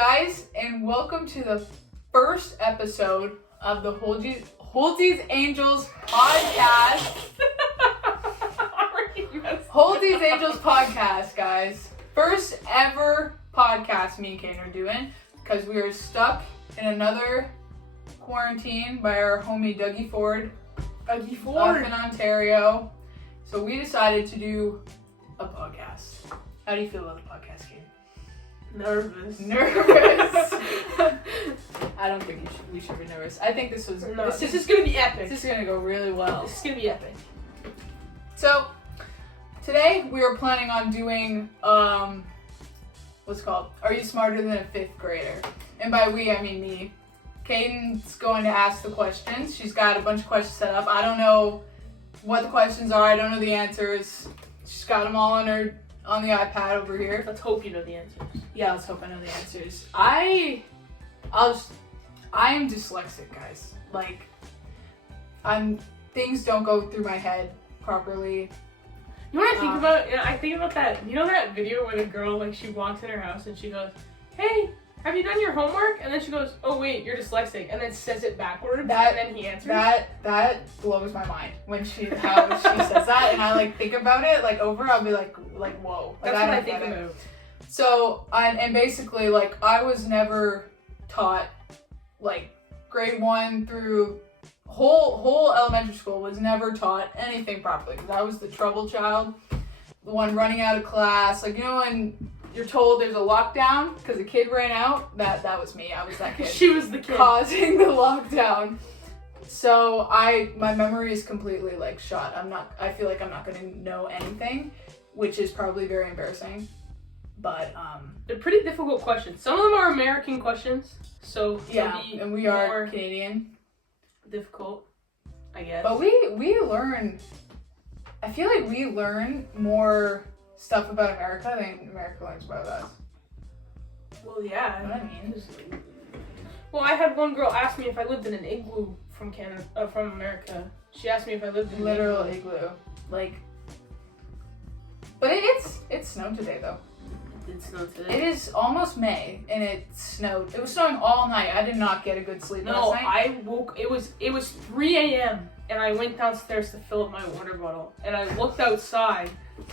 guys, and welcome to the first episode of the Holdies Angels podcast. Holdies Angels podcast, guys. First ever podcast me and Kane are doing because we are stuck in another quarantine by our homie Dougie Ford. Up in Ontario. So we decided to do a podcast. How do you feel about the podcast, Kane? Nervous. I don't think we should be nervous. I think this is gonna be epic. This is gonna go really well. This is gonna be epic. So today we are planning on doing what's it called? Are You Smarter Than a Fifth Grader? And by we I mean me. Caden's going to ask the questions. She's got a bunch of questions set up. I don't know what the questions are. I don't know the answers. She's got them all on the iPad over here. Let's hope you know the answers. Yeah, let's hope I know the answers. I am dyslexic, guys. Like, things don't go through my head properly. You know what I think about? I think about that. You know that video where the girl, like, she walks in her house and she goes, "Hey, have you done your homework?" And then she goes, "Oh wait, you're dyslexic," and then says it backwards. And then he answers. That blows my mind when how she says that, and I like think about it like over. I'll be like whoa. Like, That's what I think about. So and basically like I was never taught like grade 1 through whole elementary school was never taught anything properly because I was the trouble child, the one running out of class. Like, you know when you're told there's a lockdown because a kid ran out? That was me. I was that kid. She was the kid causing the lockdown. So my memory is completely like shot. I feel like I'm not gonna know anything, which is probably very embarrassing. But they're pretty difficult questions. Some of them are American questions, so yeah, and we are Canadian. Difficult, I guess. But we learn. I feel like we learn more stuff about America than America learns about us. Well, yeah. You know what I mean? Well, I had one girl ask me if I lived in an igloo from from America. She asked me if I lived in literal igloo. Like, but it snowed today though. It did snow today. It is almost May and it snowed. It was snowing all night. I did not get a good sleep last night. I woke. It was 3 a.m. and I went downstairs to fill up my water bottle and I looked outside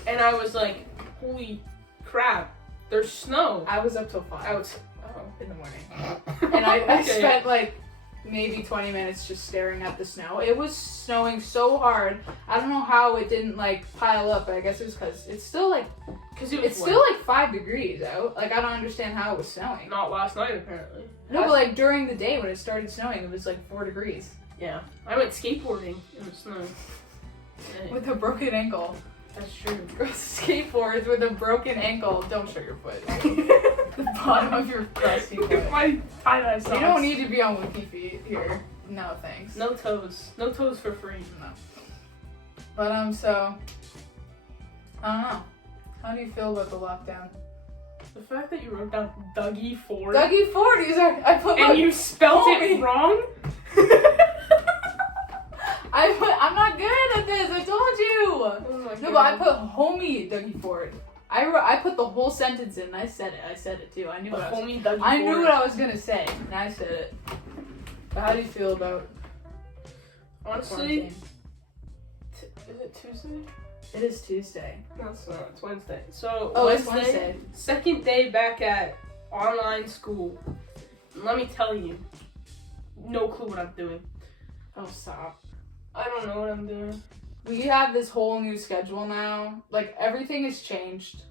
and I was like, "Holy crap! There's snow." I was up till 5. I was in the morning. And I spent like maybe 20 minutes just staring at the snow. It was snowing so hard. I don't know how it didn't like pile up, but I guess it was because it's still like still like 5 degrees out. Like, I don't understand how it was snowing. Not last night apparently. No, but like during the day when it started snowing, it was like 4 degrees. Yeah. I went skateboarding in the snow. With a broken ankle. That's true. Girls skateboards with a broken ankle. Don't show your foot. The bottom of your crusty foot. My tie-dye socks. You don't need to be on Wiki feet here. No thanks. No toes. No toes for free. No. But so I don't know. How do you feel about the lockdown? The fact that you wrote down Dougie Ford. Dougie Ford. And you spelled it wrong. I'm not good at this. I told you. Oh no, but I put homie Dougie Ford. I put the whole sentence in. I said it too. I knew what I was gonna say, and I said it. But how do you feel about? Honestly, is it Tuesday? It is Tuesday. No, it's not. It's Wednesday. So it's Wednesday. Second day back at online school. And let me tell you, no clue what I'm doing. Oh, stop. I don't know what I'm doing. We have this whole new schedule now. Like, everything has changed,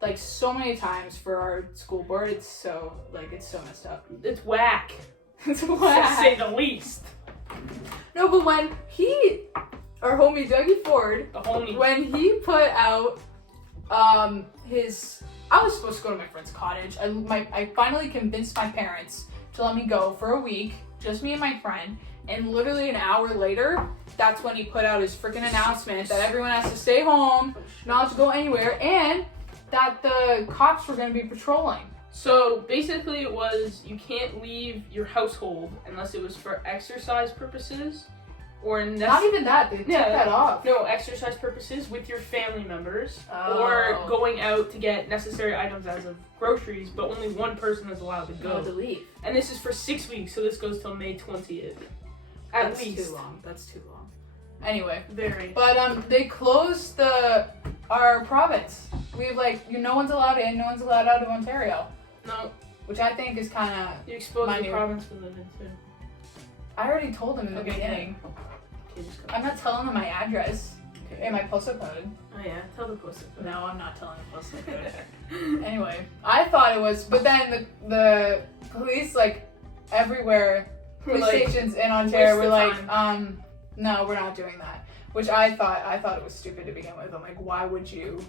like, so many times for our school board. It's so messed up. It's whack. It's whack. To say the least. No, but when our homie Dougie Ford, when he put out I was supposed to go to my friend's cottage. I finally convinced my parents to let me go for a week, just me and my friend. And literally an hour later, that's when he put out his freaking announcement that everyone has to stay home, not to go anywhere, and that the cops were going to be patrolling. So basically it was you can't leave your household unless it was for exercise purposes or not even that. They took that off. No, exercise purposes with your family members, or going out to get necessary items as of groceries, but only one person is allowed to go. To leave. And this is for 6 weeks, so this goes till May 20th. That's too long. That's too long. Anyway. Very. But they closed our province. We have no one's allowed in, no one's allowed out of Ontario. No. Which I think is kind of... You exposed the province we live in, too. I already told them in the beginning. Okay, I'm not telling them my address and my postal code. Oh yeah, tell the postal code. No, I'm not telling the postal code. Anyway, I thought it was... But then the police, everywhere, police stations in Ontario were no, we're not doing that. Which I thought it was stupid to begin with. I'm like, why would you...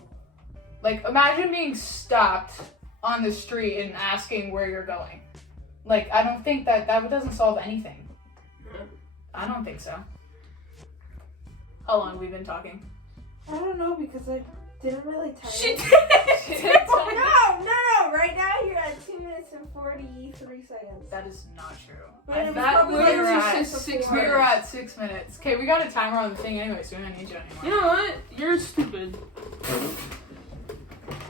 imagine being stopped on the street and asking where you're going. I don't think that doesn't solve anything. I don't think so. How long have we been talking? I don't know because I didn't really tell She you. did! No. Right now you're at 2 minutes and 43 seconds. That is not true. But it was That probably we were like at six six. before. We were at 6 minutes. Okay, we got a timer on the thing anyway, so we don't need you anymore. You know what? You're stupid.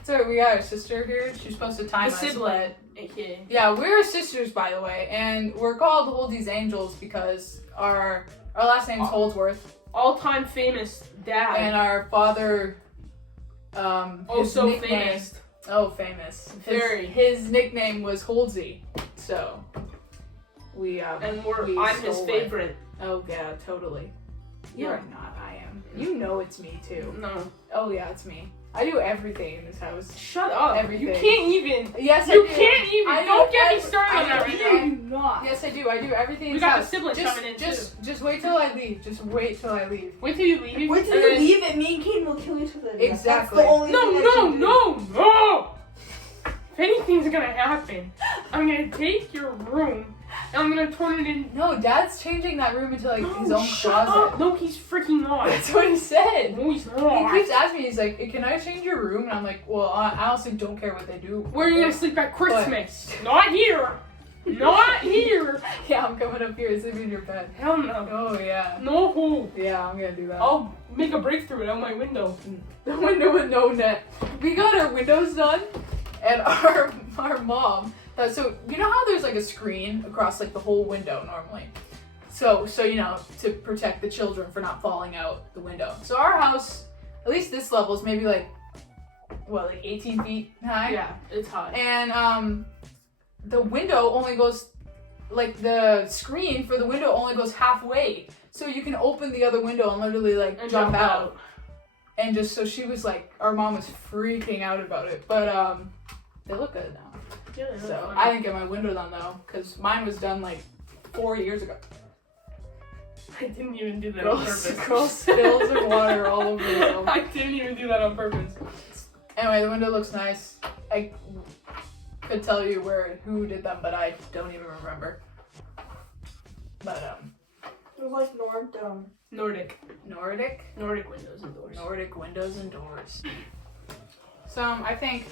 So we got our sister here. She's supposed to time The us. sibling. AKA. Yeah, we're sisters, by the way, and we're called Holdy's Angels because our last name is Holdsworth, All-time famous dad. and our father. His so nickname- famous. Oh, famous. Very. His nickname was Holdsy, so we And we I'm his stole favorite. it. Oh yeah, totally. Yeah. You're not. I am. You know it's me too. No. Oh yeah, it's me. I do everything in this house. Shut up. Everything. You can't even. Yes, You I do. can't even. I Don't do get me every- started on I that do right You now. do not. Yes, I do. I do everything. We in got the this house. siblings coming in Just wait till I leave. Just wait till I leave. Wait till you leave. Wait till and you then- leave and me and Caden will kill each other. Exactly. That's the only No, thing no, I should do. no. If anything's gonna happen, I'm gonna take your room and I'm gonna turn it in. No, Dad's changing that room into his own shut closet. up. No, he's freaking not. That's what he said. No, he's He not. keeps asking me. He's like, "Can I change your room?" And I'm like, "Well, I honestly don't care what they do." Where are you gonna sleep at Christmas? Not here. Not here. Yeah, I'm coming up here and sleeping in your bed. Hell no. Oh yeah. No. Yeah, I'm gonna do that. I'll make a break through it out my window. The window with no net. We got our windows done, and our mom. So you know how there's a screen across the whole window normally. So to protect the children for not falling out the window. So our house, at least this level, is maybe 18 feet high. Yeah, it's hot. And the window only goes the screen for the window only goes halfway. So you can open the other window and literally And jump out. And just so she was our mom was freaking out about it. But they look good now. Yeah, they look So fun. I didn't get my window done though, because mine was done 4 years ago. I didn't even do that on purpose. Girl spills of water all over the room. I didn't even do that on purpose. Anyway, the window looks nice. I could tell you who did them, but I don't even remember. But It was like Nordic Nordic windows and doors. So I think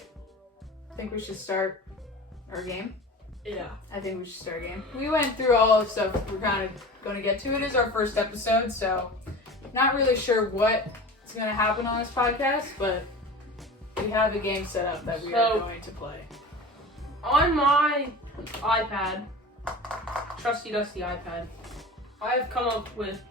we should start our game. Yeah. I think we should start a game. We went through all the stuff we're kind of going to get to. It is our first episode, so not really sure what is going to happen on this podcast, but we have a game set up that we are going to play. On my iPad, trusty dusty iPad, I have come up with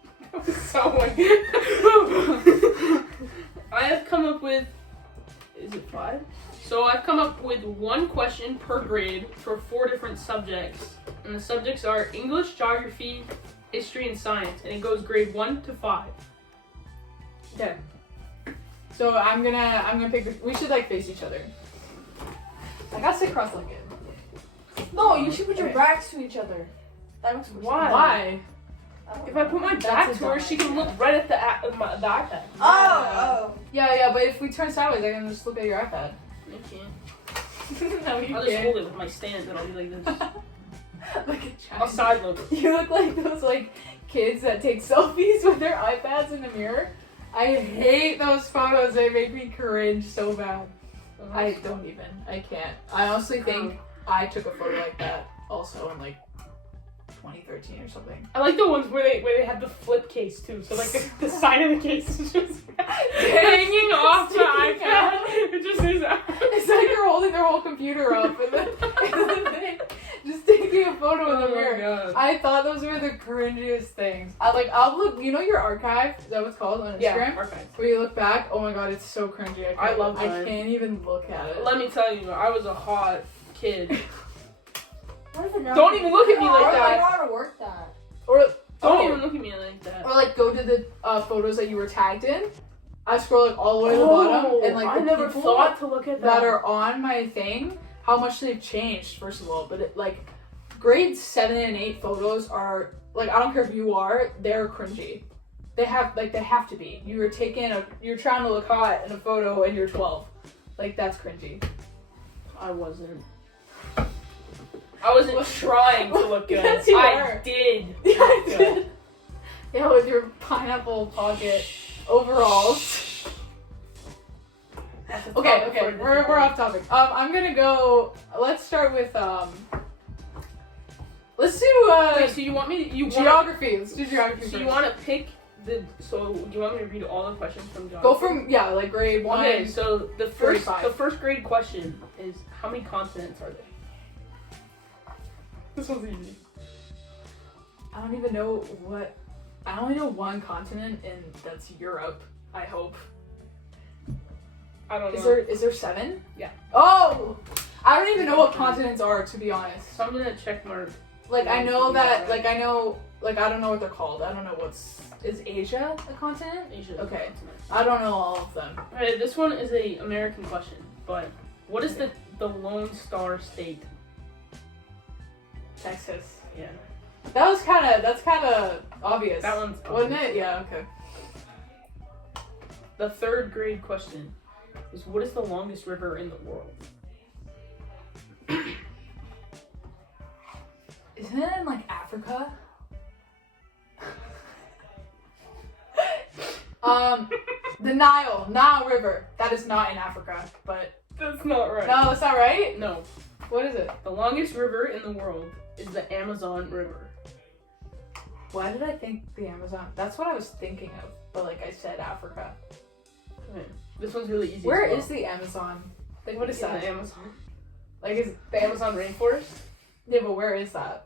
is it 5? So I've come up with one question per grade for 4 different subjects. And the subjects are English, geography, history, and science. And it goes grade 1 to 5. Okay. So I'm gonna pick. We should face each other. I gotta sit cross-legged. No, you should put your Okay. backs to each other. That makes more sense. Why? don't If know. I put my That's back a to her, dumb she can idea. look right at the iPad. Oh. Yeah, but if we turn sideways, I can just look at your iPad. I can't. No, you I'll just can't. hold it with my stand and I'll be like this. Like a I'll child. side look. You look like those kids that take selfies with their iPads in the mirror. I hate those photos. They make me cringe so bad. I don't even. I can't. I honestly think I took a photo like that also in 2013 or something. I like the ones where they have the flip case too. So like the side of the case is just hanging off the iPad. It just is. It's like they're holding their whole computer up and then they just taking a photo in the mirror. God. I thought those were the cringiest things. I'll look. You know your archive? Is that what it's called on Instagram? Yeah, archive. Where you look back. Oh my god, it's so cringy. I love I mine. can't even look at it. Let me tell you, I was a hot kid. Don't Don't even look at me like that. I don't know how to work that. Or Don't even look at me like that. Or like go to the photos that you were tagged in. I scroll like all the way to the bottom and like I the never people thought to look at that are on my thing, how much they've changed first of all. But like grade 7 and 8 photos are like, I don't care if you are, they're cringy. They have to be. You're trying to look hot in a photo and you're 12. Like that's cringy. I wasn't trying to look good. Yes, you I were. did. Yeah, I look did. good. Yeah, with your pineapple pocket overalls. Okay, we're off topic. I'm gonna go. Let's start with Let's do Wait, so you want me? geography. Let's do geography. So first. you want to pick the? So do you want me to read all the questions from geography? Go from like grade 1. Okay, so the 35. first grade question is how many continents are there? This one's easy. I don't even know what. I only know one continent, and that's Europe. I hope. I don't know. Is there 7? Yeah. Oh, I don't even know what continents are, to be honest. So I'm gonna check mark. Like I know that. Like I know. Like I don't know what they're called. I don't know is Asia a continent? Asia. is a Okay. continent. I don't know all of them. Alright, this one is a American question, but what is the Lone Star State? Texas. Yeah. That's kind of obvious. That one's wasn't obvious. it? Yeah. Okay. The third grade question is what is the longest river in the world? Isn't it in like Africa? The Nile River. That is not in Africa, but That's not right. no, that's not right. No. What is it? The longest river in the world is the Amazon River. Why did I think the Amazon? That's what I was thinking of, but like I said, Africa. Okay. This one's really easy. Where as well. is the Amazon? Like what is In that? the Amazon. Like is The Amazon rainforest? yeah, but where is that?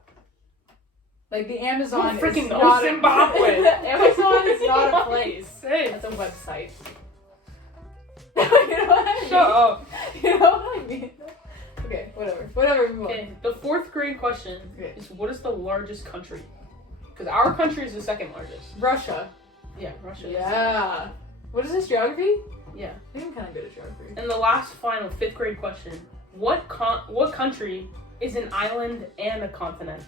Like the Amazon Who freaking is knows? not Zimbabwe. The Amazon is not a place. Say. That's a website. You know what I mean? Shut up. You know what I mean? Okay, whatever. Move on. Okay, the fourth grade question Okay. is what is the largest country? Because our country is the second largest. Russia. Yeah, Russia. is- Yeah. What is this, geography? Yeah. I think I'm kind of good at geography. And the last final fifth grade question: what country is an island and a continent?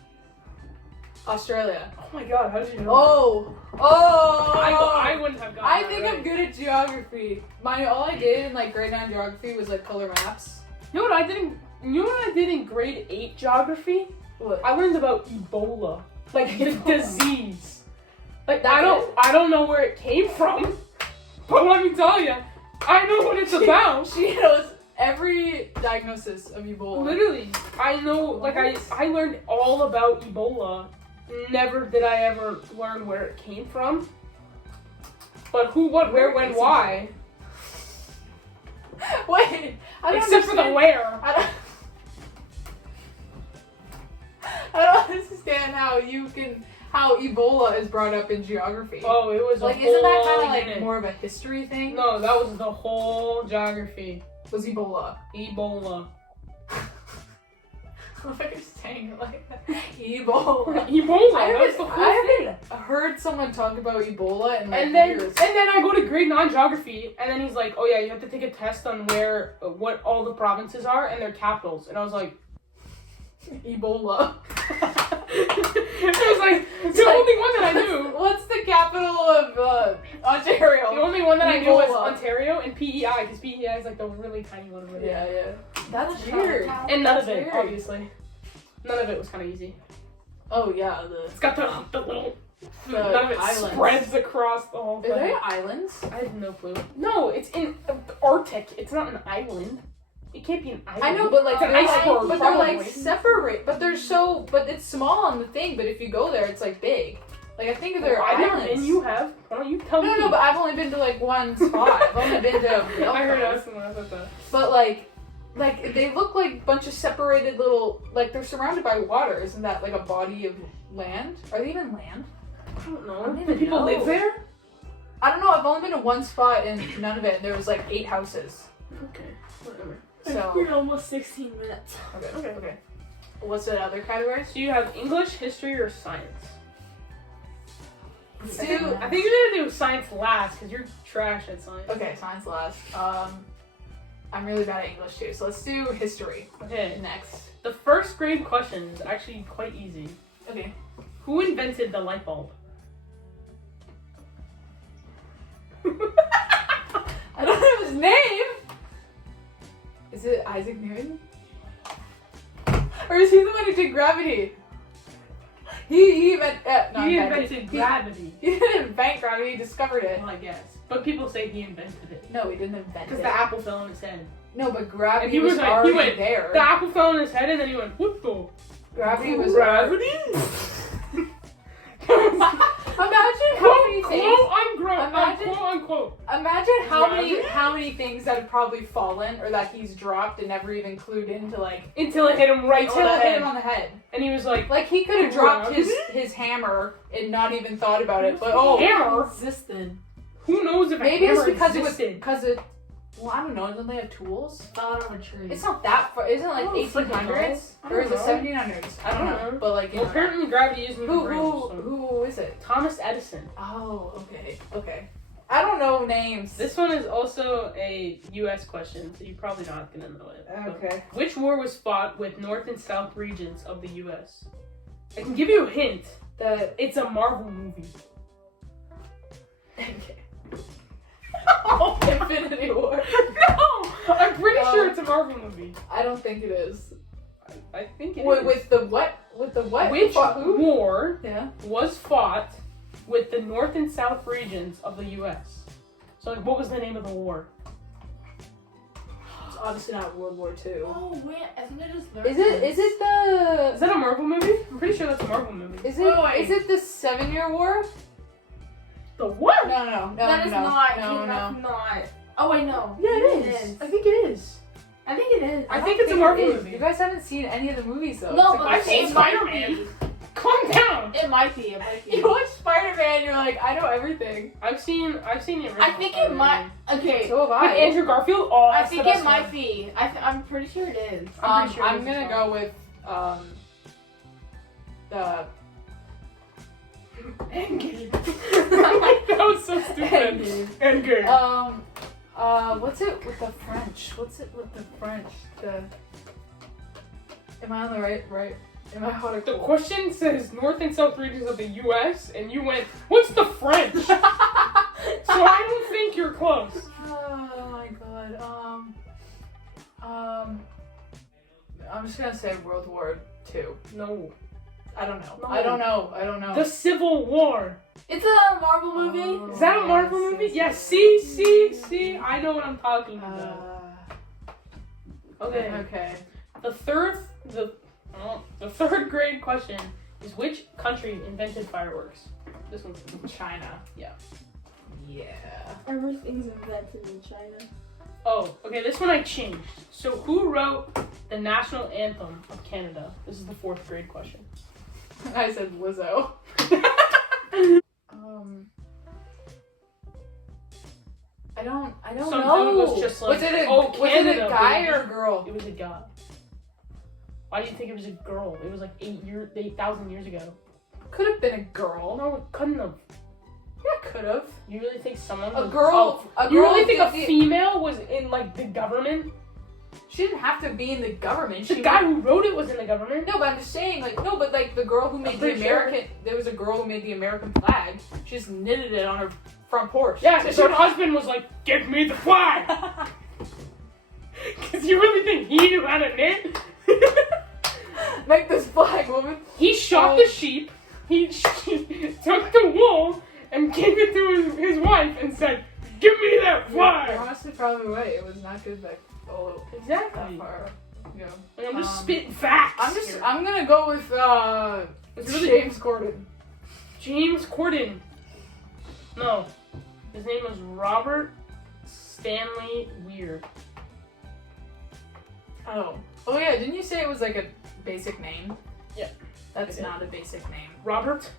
Australia. Oh my God! How did you know? Oh. I wouldn't have gotten I that think right. I'm good at geography. All I did in like grade 9 geography was like color maps. You know what I did in grade 8 geography? What? I learned about Ebola, like the Ebola. disease. Like That's I don't know where it came from, but let me tell you, I know what it's about. She knows every diagnosis of Ebola. Literally, I know. Like I learned all about Ebola. Never did I ever learn where it came from. But who, what, where, when, why? Wait, I don't Except for the understand. where. I don't understand how Ebola is brought up in geography. Oh, it was like, a isn't that whole kind of like unit. more of a history thing? No, that was the whole geography. Was Ebola? Ebola. I love how you're saying it like that. Ebola. Ebola. That's the whole I thing. haven't heard someone talk about Ebola in like And then years. I go to grade 9 geography, and then he's like, "Oh yeah, you have to take a test on what all the provinces are and their capitals." And I was like, Ebola. it was like the only one that I knew. What's the capital of Ontario? The only one that I knew was Ebola. Ontario and PEI, because PEI is like the really tiny one over there. Yeah. That's Shut weird. up. And none of That's it, weird. obviously. None of it was kind of easy. Oh yeah, It's got the little. the None of it islands. spreads across the whole Are thing. they islands? I have no clue. No, it's in Arctic. It's not an island. it can't be an island. I know, but like, It's an they're iceberg, like, but they're like probably. separate. But but it's small on the thing. But if you go there, it's like big. Like I think they're I've never islands. been. You have? Why don't you tell me? No, but I've only been to like one spot. I've only been to. I heard us and laugh at that. But like they look like a bunch of separated little. Like they're surrounded by water. Isn't that like a body of land? Are they even land? I don't know. I don't Do even people know. live there? I don't know. I've only been to one spot and none of it. And there was like 8 houses. Okay, whatever. So We're almost 16 minutes. okay. What's the other categories? So you have English, history, or science? Let's I think do. you're gonna do science last because you're trash at science. Okay, science last. I'm really bad at English too, so let's do history Okay. next. The first grade question is actually quite easy. Okay. Who invented the light bulb? I don't know his name. Is it Isaac Newton? Or is he the one who did gravity? He Invented gravity. He didn't invent gravity. He discovered it. Well, I guess. But people say he invented it. No, he didn't invent Because it. the apple fell on his head. No, but gravity And he was was like, already he went, there. The apple fell on his head and then he went, what the? Gravity was Gravity? Imagine how many things. Quote unquote. Imagine Gravity? how many things that have probably fallen or that he's dropped and never even clued into like Until it hit him right until on the it hit head. him on the head. And he was like, Like he could have dropped Gravity? his hammer and not even thought about it. But hammer? Existed. Who knows if maybe a it's hammer because existed? well, I don't know. Don't they have tools? Thought of a tree. It's not that far. Isn't it like Oh, freaking 1800s I or is it don't know. 1700s? I don't know. But like, you Well, know. apparently gravity is moving brain. So. Who is it? Thomas Edison. Oh, okay. I don't know names. This one is also a U.S. question, so you're probably not gonna know it. Okay. But which war was fought with North and South regions of the U.S.? I can give you a hint. The It's a Marvel movie. okay. Infinity War. No! I'm pretty sure it's a Marvel movie. I don't think it is. I think it Wait, is. with the what? With the what? Which Who? war Yeah. was fought with the North and South regions of the U.S.? So, like, what was the name of the war? It's obviously not World War II. Oh wait, I think I just learned. Is it Is that a Marvel movie? I'm pretty sure that's a Marvel movie. Is it? Wait. Is it the 7-Year War? The what? No. That is no, not. No. That's not. Oh wait, no. Yeah, it is. I think it is. I think it is. I don't think it's a Marvel it is. movie. You guys haven't seen any of the movies though. No, It's but like I've seen it might Spider-Man. be. Calm down. It might be. It might be. You watch Spider-Man, you're like, I know everything. I've seen the original. I think it might. Okay. So have With I. Andrew Garfield. Oh, I that's think the best it might one. be. I'm pretty sure it is. I'm pretty sure I'm this is gonna fine. go with the Endgame. That was so stupid. Endgame. What's it with the French? What's it with the French? Am I on the right? Am I on The question says North and South regions of the U.S. and you went, what's the French? So I don't think you're close. Oh my god. I'm just gonna say World War II. No. I don't know. No. I don't know. The Civil War. It's a Marvel movie. Oh. Is that a Marvel Yes, movie? yes, Yeah, see? I know what I'm talking about. Okay. Okay. The third grade question is which country invented fireworks? This one's China. Yeah. Yeah. Everything's invented in China. Oh, okay, this one I changed. So who wrote the national anthem of Canada? This is the fourth grade question. I said Lizzo. I don't Some know. dude was just like, was it "Oh, was it Canada, a guy baby." or a girl? It was a guy. Why do you think it was a girl? It was like 8,000 years ago. Could have been a girl. No, it couldn't have. Yeah, could have. You really think someone A was... girl. Oh, A you girl really think a 50 female was in, like, the government? She didn't have to be in the government. The She guy who wrote it was in the government? No, but I'm just saying, like, no, but like the girl who made the pretty sure. American, there was a girl who made the American flag. She just knitted it on her front porch. Yeah, because her husband was like, give me the flag! Because you really think he knew how to knit? Make this flag, woman. He shot the sheep, he took the wool, and gave it to his wife and said, give me that You're flag! honestly probably right. It was not good back. go that Exactly. far. Yeah. Like, I'm just spitting facts. I'm gonna go with It's really James Corden. James Corden. No, his name was Robert Stanley Weir. Oh yeah, didn't you say it was like a basic name? Yeah. That's not a basic name. Robert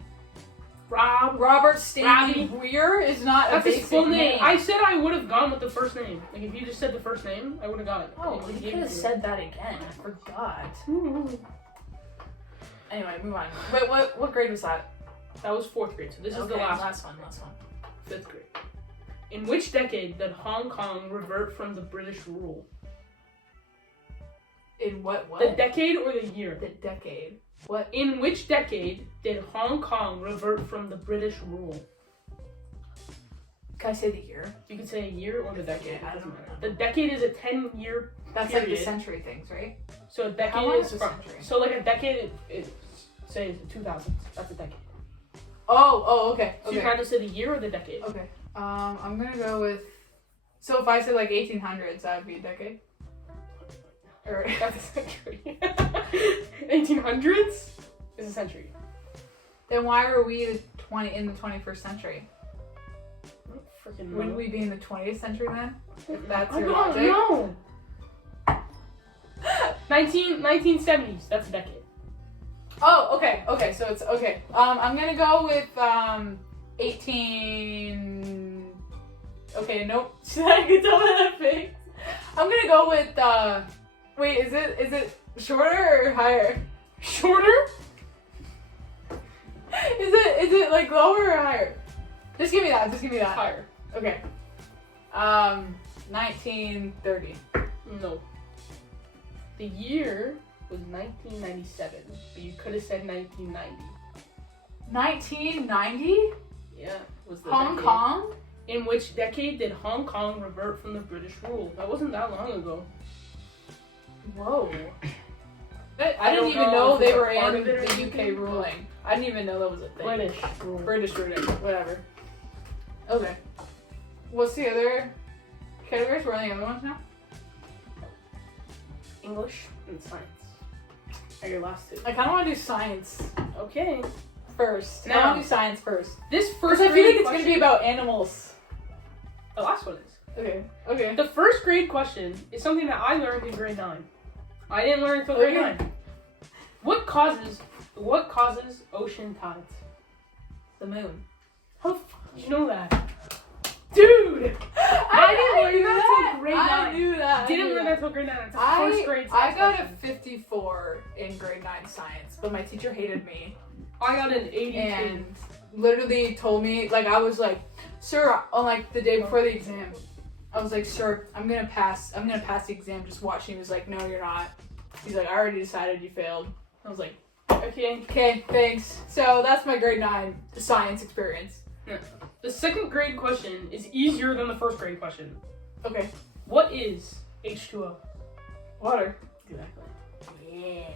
Stanley Weir is not That's a his basic full name. name. I said I would have gone with the first name. Like if you just said the first name, I would have got it. Oh, Like, you gave could it have to said that again. I forgot. me. Anyway, move on. Wait, what grade was that? That was 4th grade, so this is the last one. 5th grade. In which decade did Hong Kong revert from the British rule? In what? The decade or the year? The decade. What? In which decade did Hong Kong revert from the British rule? Can I say the year? You can say a year or the decade. I It doesn't don't matter. know. The decade is a 10-year That's period. like the century things, right? So a decade How long is is a from, century? so like a decade is say 2000s. That's a decade. Oh, okay. So you can either say the year or the decade. Okay. I'm gonna go with. So if I say like 1800s, that would be a decade. Or That's a century. 1800s is a century. then why are we in the 21st century? I don't freaking know. Wouldn't we be in the 20th century then? If that's I your don't logic. know. 1970s. That's a decade. Oh, okay. So it's okay. I'm gonna go with 18. Okay, nope. Should I get tell that face? I'm gonna go with Wait, is it shorter or higher? Shorter? Is it like lower or higher? Just give me that. Higher. Okay. 1930. No. The year was 1997, but you could have said 1990. 1990? Yeah, was the Hong decade. Kong? In which decade did Hong Kong revert from the British rule? That wasn't that long ago. Whoa. I don't didn't even know know if they it's a were part in of it or the anything, UK ruling. I didn't even know that was a thing. British rule. British ruling. Whatever. Okay. What's the other categories? We're on the other ones now? English and science are your last two. I kind of want to do science Okay. first. I Now- want to do science first. This Because first I feel grade like it's going to be about animals. The last one is. Okay. The first grade question is something that I learned in grade 9. I didn't learn until grade Okay. 9. What causes ocean tides? The moon. How the fuck did you know that? Dude! I didn't learn that till grade 9. I knew that. Didn't learn that till grade 9. It's a first grade I science got a question. 54 in grade 9 science, but my teacher hated me I got an 82. and literally told me, like, I was like, sir, on like the day before the exam, I was like, sir, I'm gonna pass the exam, just watch. He was like, no, you're not. He's like, I already decided you failed. I was like, okay, thanks. So that's my grade 9 science experience. The second grade question is easier than the first grade question. Okay. What is H2O? Water. Exactly. Yeah.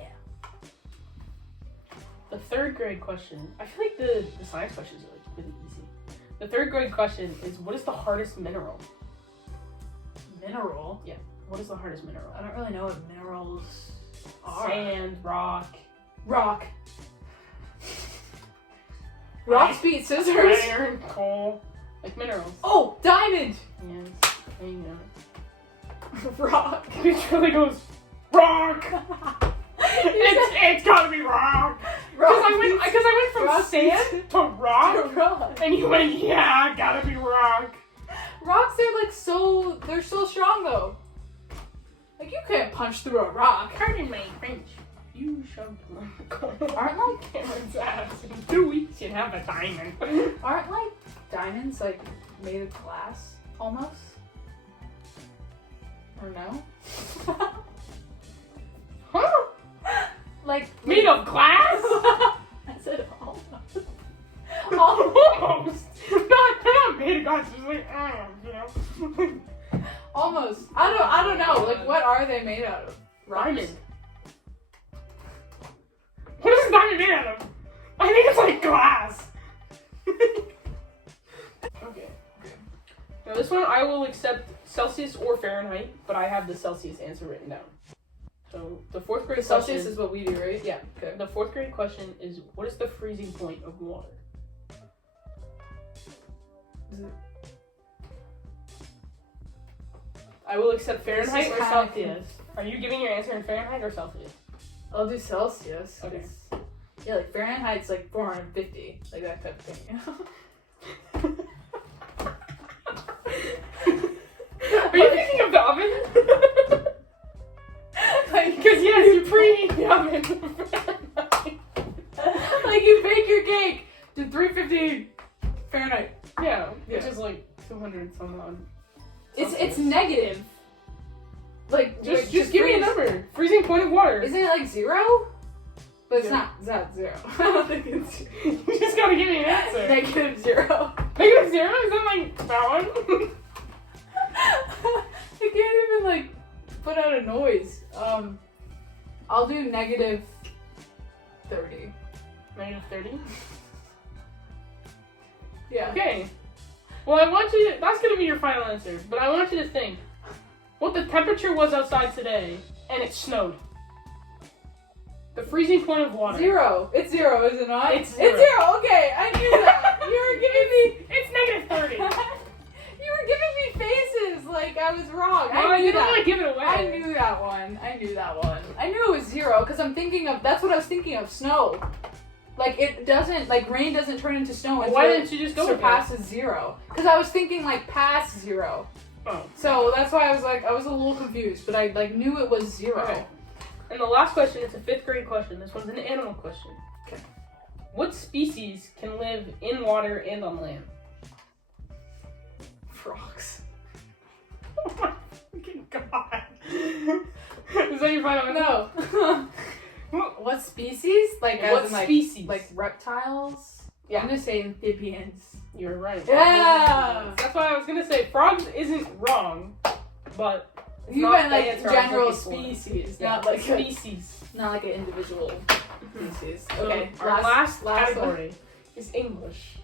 The third grade question, I feel like the science questions are like really easy. The third grade question is, what is the hardest mineral? Mineral? Yeah. What is the hardest mineral? I don't really know what minerals are. Sand, rock. Rock. Rocks beat scissors. Iron, coal. Like minerals. Oh, diamond. Yes. There you go. Rock. It really goes, rock! it's gotta be rock! Because I went from rock sand to rock, rock. and you went, yeah, gotta be rock. Rocks are like they're so strong though. Like you can't punch through a rock. Pardon my French. You shoved one. Aren't like Cameron's ass. In 2 weeks, you'd have a diamond. aren't like diamonds like made of glass almost? Or no? Huh? Like Made of glass? I said almost. Almost. Not made of glass. It's like, you know. Almost. I don't know. Like what are they made out of? Rocks? Diamond. What is diamond made out of? I think it's like glass. Okay. Now this one I will accept Celsius or Fahrenheit, but I have the Celsius answer written down. So the fourth grade Celsius question, is what we do, right? yeah. Okay. The fourth grade question is, what is the freezing point of water? I will accept Fahrenheit or Celsius. Are you giving your answer in Fahrenheit or Celsius? I'll do Celsius. Okay. Yeah, like Fahrenheit's like 450, like that type of thing. Are you thinking of the oven? Like, Because yes, you preheat the oven. like you bake your cake to 350 Fahrenheit. Yeah, which Yeah. is like 200 some odd. It's negative. Like Just give me a number. Freezing point of water. Isn't it like 0? But it's Yeah. not. It's not 0. I don't think it's You just gotta give me an answer. negative 0. Negative 0? Is that like that one? I can't even like put out a noise. I'll do negative 30. Negative 30? Yeah. Okay. Well, I want you to, that's gonna be your final answer, but I want you to think what the temperature was outside today and it snowed. The freezing point of water. 0. It's 0, is it not? It's 0. It's 0. Okay, I knew that. You were giving me. It's negative 30. You were giving me faces like I was wrong. Well, I knew you don't that. want to give it away. I knew that one. I knew it was 0 because I'm thinking of. That's what I was thinking of. Snow. Like it doesn't. Like rain doesn't turn into snow until Why didn't you just go with surpasses 0? Because I was thinking like past 0. Oh. So that's why I was like I was a little confused, but I like knew it was 0. Okay. And the last question is a 5th grade question. This one's an animal question. Okay. What species can live in water and on land? Frogs. Oh my fucking god. Is that your final answer? No. What species? Like What as in, species? Like reptiles? Yeah. I'm gonna say amphibians. You're right. Yeah. That's why I was gonna say frogs isn't wrong, but it's You not meant the like answer I was general looking for. species, Yeah, not like species. not like an individual species. So Okay. our last category is English.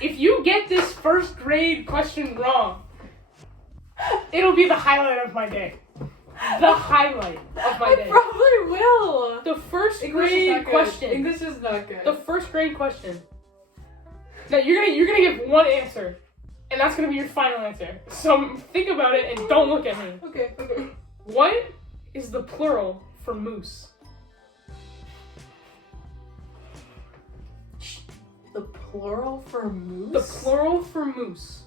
If you get this 1st grade question wrong, it'll be the highlight of my day. The highlight of my I day. probably will. The 1st English is grade not good. question. English is not good. The 1st grade question. Now you're gonna give one answer, and that's gonna be your final answer. So think about it and don't look at me. Okay. What is the plural for moose? The plural for moose? The plural for moose.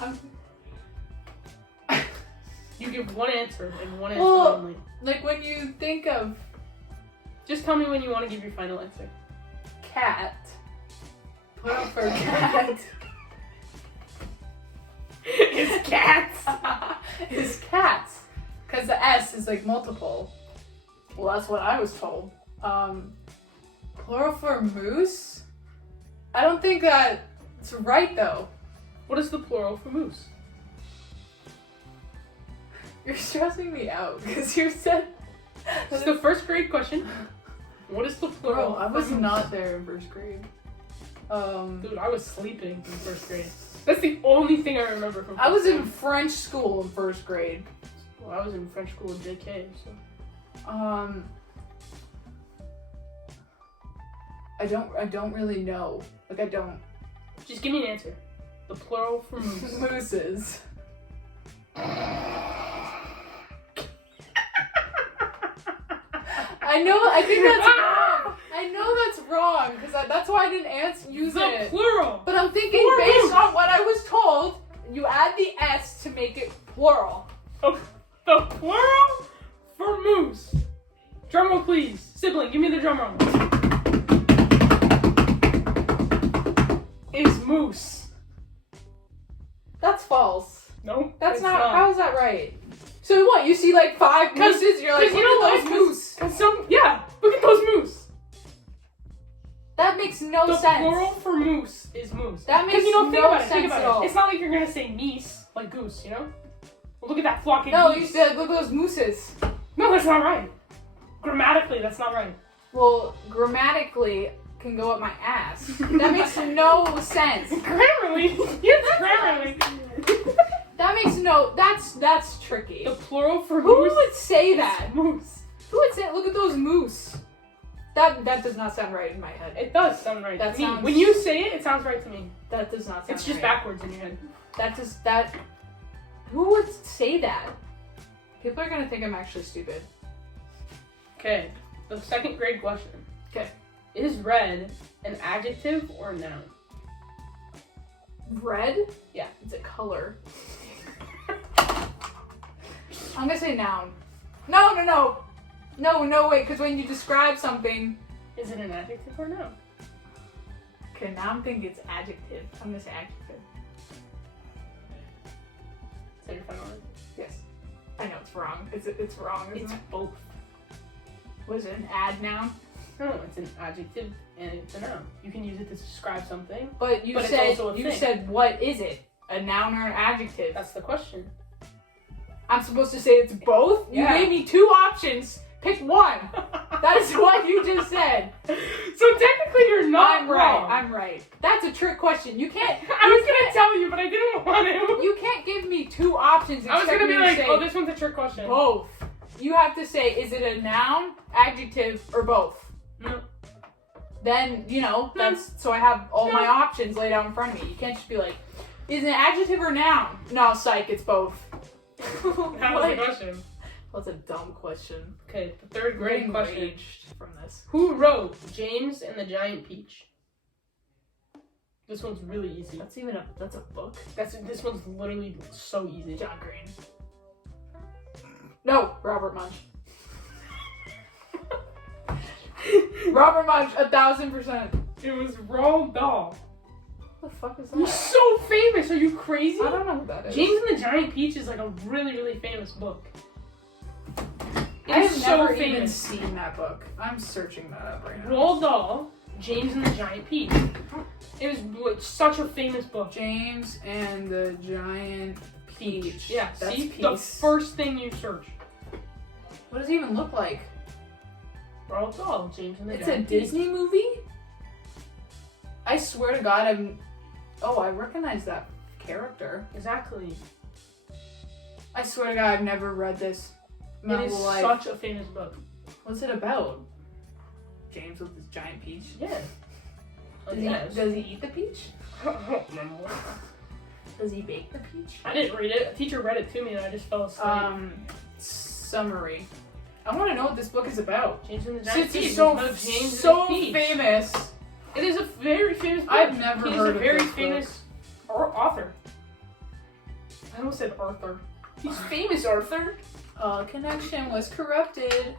I'm You give one answer and one answer Well- only. like when you think of Just tell me when you want to give your final answer. cat. Plural for cat. It's cats. Is cats. Because the S is like multiple. Well, that's what I was told. Plural for moose? I don't think that's right though. What is the plural for moose? You're stressing me out because you said. This is the 1st grade question. What is the plural? Bro, I for was moose? not there in 1st grade. Dude, I was sleeping in 1st grade. That's the only thing I remember from. I was first in grade. French school in 1st grade. Well, I was in French school with JK. So. I don't really know. Like I don't. Just give me an answer. The plural for moose. Mooses. I think that's wrong. I know that's wrong because that's why I didn't use The it. plural. But I'm thinking For based moose. on what I was told, you add the S to make it plural. The plural for moose. Drum roll, please. Sibling, give me the drum roll. Is moose. That's false. No, That's it's not. How is that right? So what? You see like 5 mooses, you're like, you know look at what? those moose. Yeah, look at those moose. That makes no The sense. plural for moose is moose. That makes think no about it, think sense about at it. all. It's not like you're gonna say meese, like goose, you know? Well, look at that flocking No, geese. you said look at those mooses. No, that's not right. Grammatically, that's not right. Well, grammatically, can go up my ass. That makes no sense. Grammarly. Yes, Grammarly. That makes no. That's tricky. The plural for Who moose would say is that? moose. Who would say? Look at those moose. That does not sound right in my head. It does sound right That to me. sounds- When you say it, it sounds right to me. That does not sound. It's just right. backwards in your head. That. Who would say that? People are gonna think I'm actually stupid. Okay, the second grade question. Okay. Is red an adjective or a noun? Red? Yeah. It's a color. I'm gonna say noun. No, wait, because when you describe something... Is it an adjective or a noun? Okay, now I'm thinking it's adjective. I'm gonna say adjective. So your final answer? Yes. I know it's wrong. It's wrong, isn't It's it? both. Was it an ad noun? No, it's an adjective and it's a noun. You can use it to describe something. But you But it's said also a thing. said what is it? A noun or an adjective? That's the question. I'm supposed to say it's both? Yeah. You gave me two options. Pick one. That is what you just said. So technically you're not I'm right. wrong. I'm right. That's a trick question. You can't. I was gonna tell you, but I didn't want to. You can't give me two options. And I was expect gonna be me to like, say oh, this one's a trick question. both. You have to say, is it a noun, adjective, or both? No. Then that's so I have all my options laid out in front of me. You can't just be like, is it an adjective or noun? No, psych. It's both. That was the question. That's a dumb question. Okay, the third grade Getting question. raged from this. Who wrote James and the Giant Peach? This one's really easy. That's a book. This one's literally so easy. John Green. No, Robert Munch. Robert Munch, 1,000%. It was Roald Dahl. What the fuck is He's that? so famous. Are you crazy? I don't know who that is. James and the Giant Peach is like a really, really famous book. It I is have so never even famous. seen that book. I'm searching that up right now. Roald Dahl, James and the Giant Peach. It was like, such a famous book. James and the Giant Peach. Yeah, That's see? peace. The first thing you search. What does it even look like? Roald Dahl, James and the It's a Giant Peach. Disney movie? I swear to God, I recognize that character. Exactly. I swear to God, I've never read this. in my It is whole life. such a famous book. What's it about? James with his giant peach. Yeah. Does he eat the peach? I don't remember. Does he bake the peach? I didn't read it. A teacher read it to me and I just fell asleep. Summary. I want to know what this book is about. James and the Giant Since Peach. it's so It's about James so and the Peach. famous. It is a very famous book. I've never He's heard a of very this book. famous author. I almost said Arthur. He's famous, Arthur. Connection was corrupted.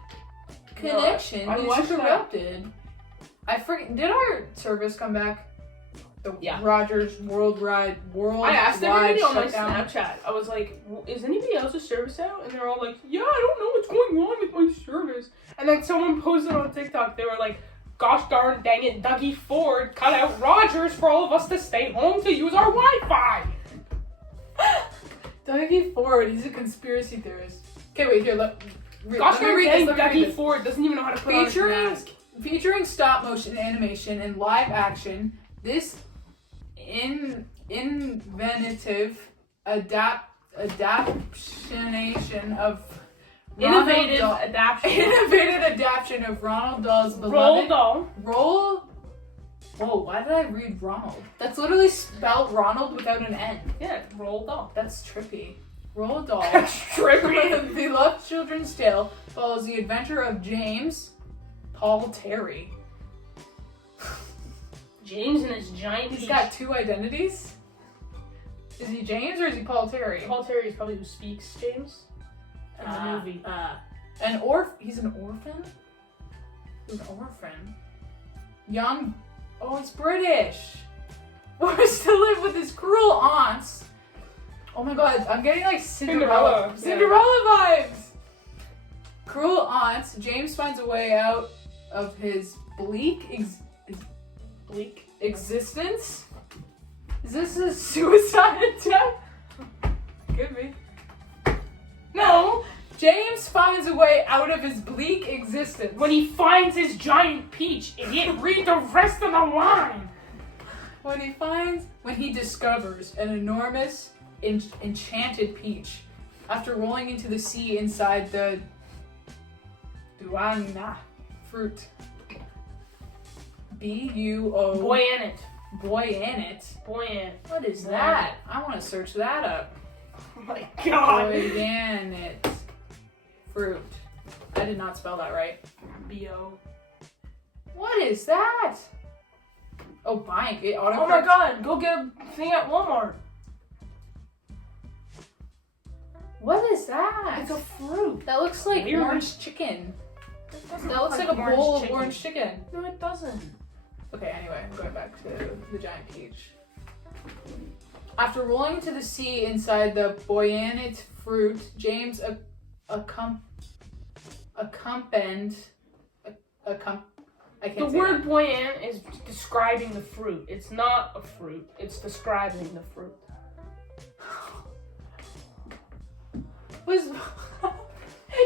No, Connection I was watched that. corrupted. I forget. Did our service come back? The Yeah. Rogers worldwide. I asked everybody on my shutdown? Snapchat. I was like, "Is anybody else's service out?" And they're all like, "Yeah, I don't know what's going on with my service." And then someone posted on TikTok. They were like, "Gosh darn dang it, Dougie Ford cut out Rogers for all of us to stay home to use our Wi-Fi." Dougie Ford. He's a conspiracy theorist. Okay, wait here. Gosh let me darn read dang, this. Let me read Dougie this. Ford doesn't even know how to put on his mask. Featuring stop motion animation and live action, this inventive adaptation of Innovative adaptation. innovative adaptation of Ronald Dahl's Roald beloved Dahl. Whoa, why did I read Ronald? That's literally spelled Ronald without an N. Yeah, Roald Dahl. That's trippy. Roald Dahl. That's trippy. The beloved children's tale follows the adventure of James Paul Terry. James and his giant He's peach. got two identities? Is he James or is he Paul Terry? Paul Terry is probably who speaks James in the movie. He's an orphan? He's an orphan. Young. Oh, he's British. Forced to live with his cruel aunts. Oh my god, I'm getting like Cinderella vibes. Cruel aunts. James finds a way out of his bleak existence. Is this a suicide attempt? Could be. No, James finds a way out of his bleak existence. When he finds his giant peach, idiot, read the rest of the line. When he discovers an enormous, enchanted peach after rolling into the sea inside the Duana fruit. B-U-O. Buoyant. Buoyant. Buoyant. What is that? I want to search that up. Oh my god. Buoyant fruit. I did not spell that right. B-O. What is that? Oh, blank. It auto. Oh my god, go get a thing at Walmart. What is that? It's a fruit. That looks like Weird. orange chicken. That That looks like a bowl of orange chicken. No, it doesn't. Okay, anyway, I'm going back to the giant peach. After rolling into the sea inside the buoyant fruit, James The word buoyant is describing the fruit. It's not a fruit. It's describing the fruit.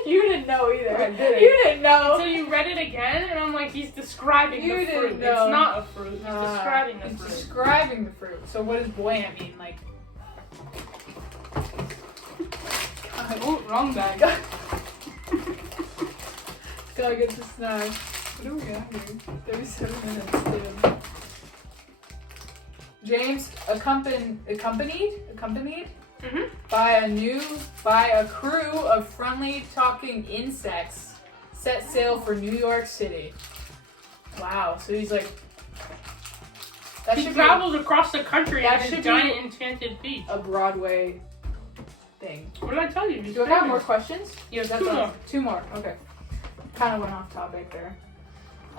You didn't know either. I didn't. You didn't know. So you read it again, and I'm like, he's describing You the fruit. didn't know. It's not a fruit. He's describing the He's fruit. describing the fruit. So what does buoyant mean? Like. Oh, wrong bag. Gotta get the snack. What do we got here? 37 minutes. Dude. James accompanied Mm-hmm. by a crew of friendly talking insects set sail for New York City. Wow, so he's like He traveled across the country that in his should giant enchanted peach. a Broadway thing. What did I tell you? Do I have more questions? Yes, That's two all. more. 2 more. Okay. Kind of went off topic there.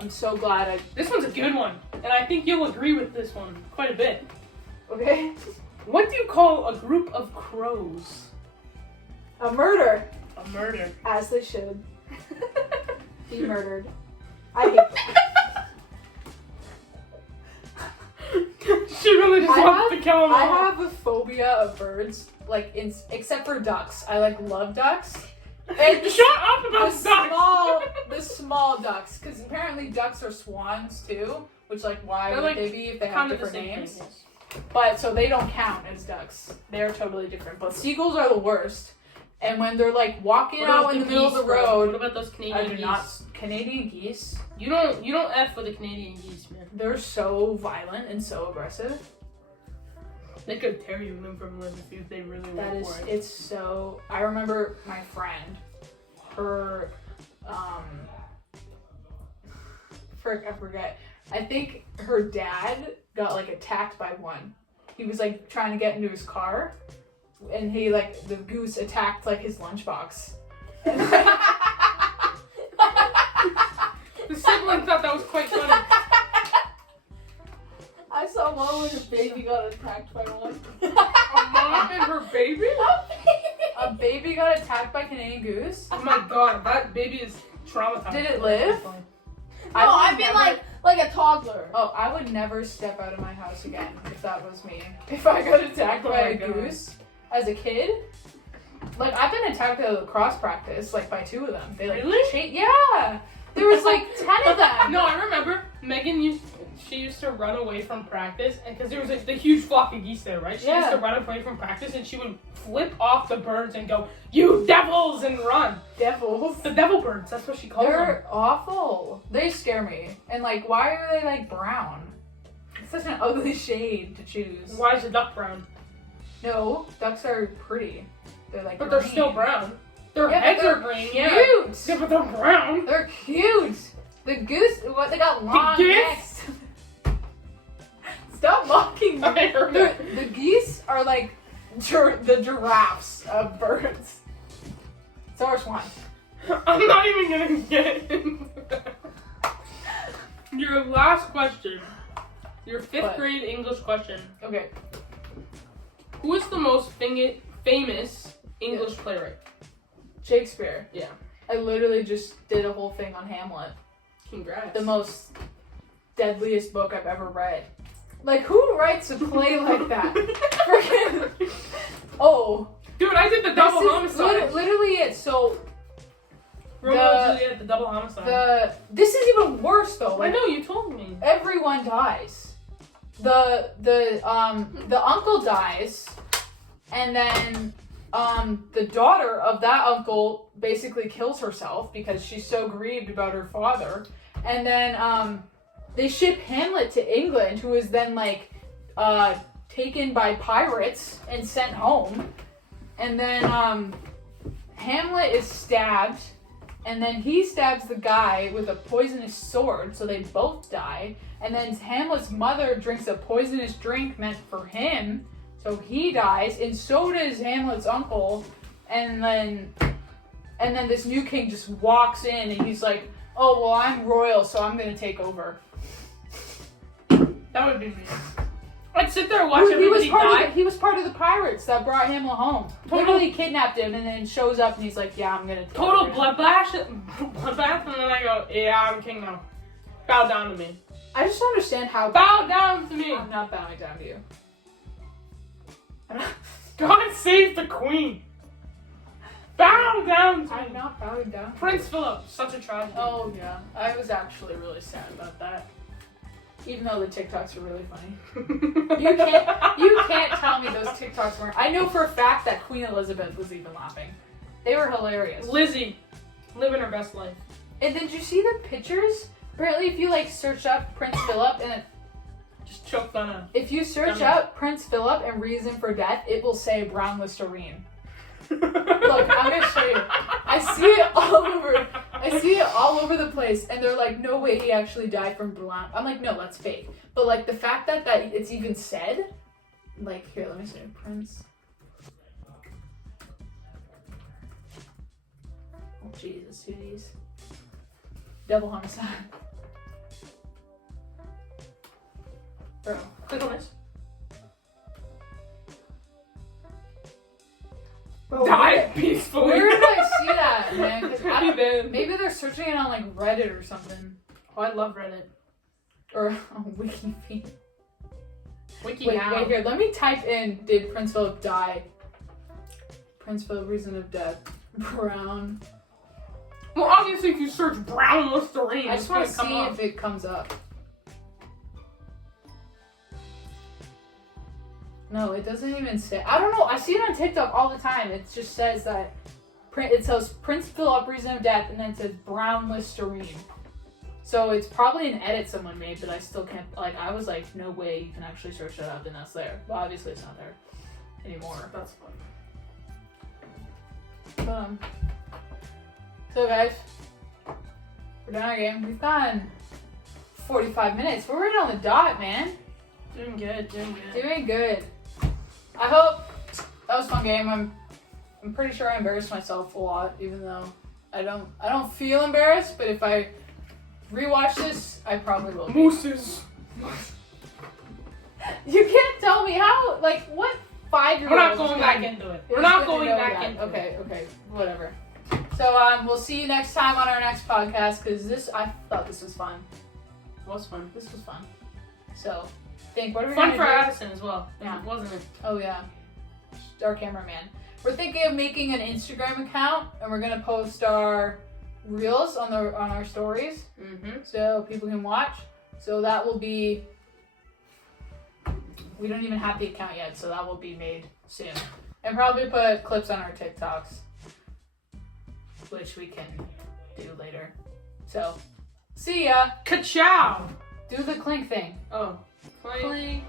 I'm so glad This one's a good one, and I think you'll agree with this one quite a bit. Okay. What do you call a group of crows? A murder. A murder. As they should. Be murdered. I hate that. She really just wants to kill them all. I have a phobia of birds, like except for ducks. I love ducks. And Shut up about ducks. the small ducks, because apparently ducks are swans too. Which why They're would they be if they have kind of the different same names? thing, yes. But so they don't count as ducks. They're totally different. But seagulls are the worst. And when they're walking What about out in the middle of geese, the bro? road, What about those Canadian I do geese? not. Canadian geese. You don't F with the Canadian geese, man. They're so violent and so aggressive. They could tear you limb from limb if they really That went is, for it. it's so. I remember my friend, her, I forget. I think her dad got attacked by one. He was trying to get into his car, and he the goose attacked his lunchbox. The sibling thought that was quite funny. I saw one where the baby got attacked by one. A mom and her baby? A baby got attacked by Canadian goose. Oh my god, that baby is traumatized. Did it live? No, I mean like a toddler. Oh, I would never step out of my house again if that was me. If I got attacked by a goose as a kid. I've been attacked at lacrosse practice, by 2 of them. They Really? yeah! There was 10 of them! No, I remember Megan used to run away from practice, and because there was the huge flock of geese there, right? She used to run away from practice, and she would flip off the birds and go, "You devils!" and run. Devils. The devil birds, that's what she calls them. They're awful. They scare me. And why are they brown? It's such an ugly shade to choose. Why is the duck brown? No, ducks are pretty. They're But they're green. still brown. Their Yeah, heads they're are green, Cute. yeah, but they're brown. They're cute. The goose, they got long geese? necks. Stop mocking me. I heard it. The geese are the giraffes of birds. So are swans. I'm not even gonna get into that. Your last question. Your 5th What? grade English question. Okay. Who is the most famous English playwright? Shakespeare. Yeah. I literally just did a whole thing on Hamlet. Congrats. The most deadliest book I've ever read. Who writes a play like that? Freaking. Oh, Dude, I did the double homicide. Literally it. So Romeo and Juliet, the double homicide. This is even worse though. I know, you told me. Everyone dies. The uncle dies, and then the daughter of that uncle basically kills herself because she's so grieved about her father. And then they ship Hamlet to England, who is then like taken by pirates and sent home. And then Hamlet is stabbed, and then he stabs the guy with a poisonous sword, so they both die. And then Hamlet's mother drinks a poisonous drink meant for him, so he dies, and so does Hamlet's uncle. And then this new king just walks in, and he's like, "Oh well, I'm royal, so I'm gonna take over." That would be me. I'd sit there and watch everybody die. He was part of the pirates that brought Hamlet home. Totally kidnapped him, and then shows up, and he's like, "Yeah, I'm gonna." Total bloodbath, and then I go, "Yeah, I'm king now. Bow down to me." I just don't understand how. Bow down to me. I'm not bowing down to you. God save the queen. Bow down to me. I'm not bowing down. Prince Philip, such a tragedy. Oh yeah, I was actually really sad about that. Even though the TikToks were really funny. You can't tell me those TikToks weren't. I know for a fact that Queen Elizabeth was even laughing. They were hilarious. Lizzie, living her best life. And did you see the pictures? Apparently, if you like search up Prince Philip and just choked on a. If you search up Prince Philip and reason for death, it will say brown Listerine. Look, I'm gonna show you. I see it all over. I see it all over the place, and they're like, "No way, he actually died from brown." I'm like, "No, that's fake." But like the fact that it's even said, like, here, let me see, Prince. Oh Jesus, who these? Double homicide. Bro, click on this. Bro, die peacefully. Where did I see that, man? 'Cause maybe they're searching it on like Reddit or something. Oh, I love Reddit. Or on Wiki. Wait, now. here. Let me type in, did Prince Philip die? Prince Philip, reason of death. Brown. Well, obviously, if you search brown Listerine, I just want to see if it comes up. No, it doesn't even say. I don't know. I see it on TikTok all the time. It just says that. It says Prince Philip, reason of death, and then it says brown Listerine. So it's probably an edit someone made, but I still can't. Like, I was like, no way you can actually search that up, and that's there. But obviously, it's not there anymore. That's fun. So guys, we're done our game. We've gone 45 minutes. We're right on the dot, man. Doing good. Doing good. I hope that was a fun game. I'm pretty sure I embarrassed myself a lot, even though I don't feel embarrassed. But if I rewatch this, I probably will. Mooses. You can't tell me how. Like what 5-year-old? We're not going back into it. We're not going back into it. Okay, whatever. So we'll see you next time on our next podcast because I thought this was fun. It was fun. This was fun. So think what are we fun gonna for do? Addison as well. Yeah, wasn't it? Oh yeah, our cameraman. We're thinking of making an Instagram account and we're gonna post our reels on our stories, so people can watch. So that will be. We don't even have the account yet, so that will be made soon, and probably put clips on our TikToks, which we can do later. So, see ya. Ka-chow. Do the clink thing. Oh, clink.